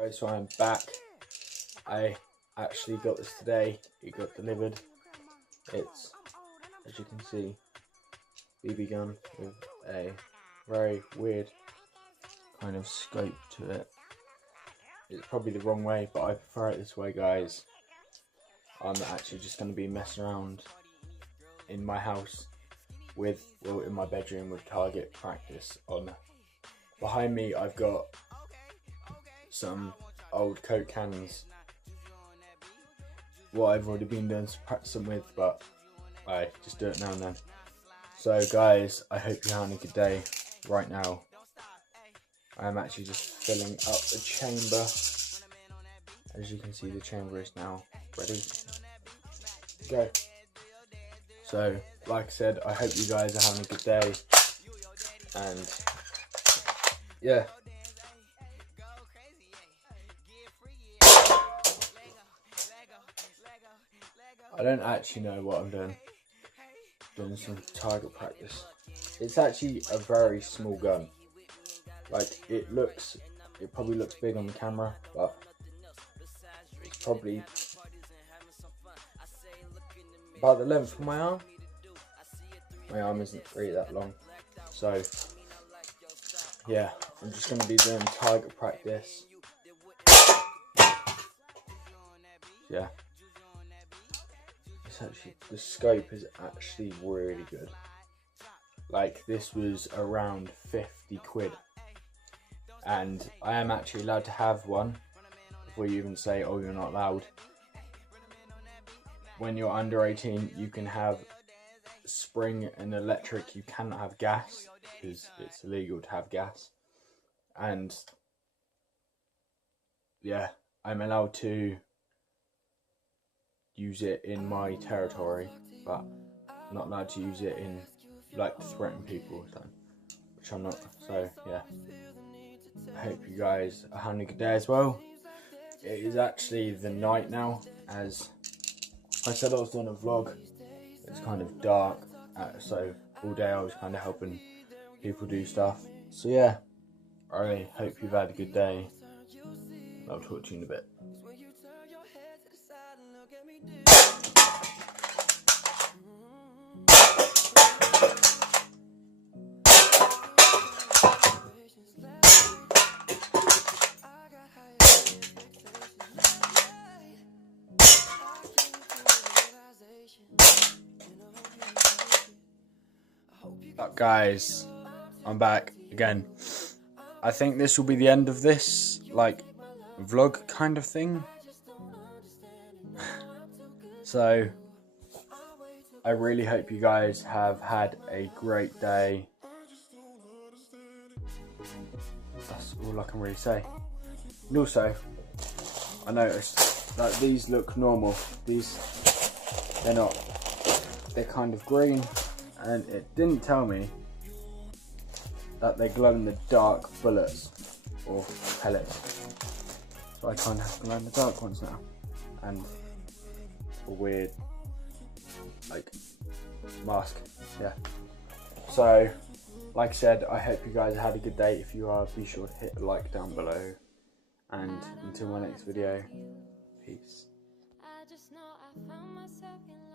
Right, so I'm back. I actually got this today. It got delivered. It's, as you can see, BB gun with a very weird kind of scope to it. It's probably the wrong way, but I prefer it this way, guys. I'm actually just going to be messing around in my house with, well, in my bedroom with target practice on. Behind me I've got some old Coke cans, what I've already been doing some practicing with, but I just do it now and then. So guys, I hope you're having a good day. Right now I'm actually just filling up the chamber. As you can see, the chamber is now ready to go. So like I said, I hope you guys are having a good day, and yeah. I don't actually know what I'm doing. Doing some target practice. It's actually a very small gun. Like, it probably looks big on the camera, but it's probably about the length of my arm. My arm isn't really that long. So yeah, I'm just going to be doing target practice. Yeah. Actually, the scope is actually really good. Like, this was around 50 quid, and I am actually allowed to have one. Before you even say, oh, you're not allowed, when you're under 18 you can have spring and electric. You cannot have gas because it's illegal to have gas. And yeah, I'm allowed to use it in my territory, but I'm not allowed to use it in, like, to threaten people or something, which I'm not. So yeah, I hope you guys are having a good day as well. It is actually the night now. As I said, I was doing a vlog. It's kind of dark, so all day I was kind of helping people do stuff. So yeah, I really hope you've had a good day. I'll talk to you in a bit. Up guys, I'm back again. I think this will be the end of this, like, vlog kind of thing. So I really hope you guys have had a great day. That's all I can really say. And also, I noticed that these look normal. They're not. They're kind of green, and it didn't tell me that they glow in the dark bullets or pellets. So I kind of have glow in the dark ones now, and a weird, like, mask. Yeah. So like I said, I hope you guys had a good day. If you are, be sure to hit a like down below, and until my next video, peace. I just know I found myself in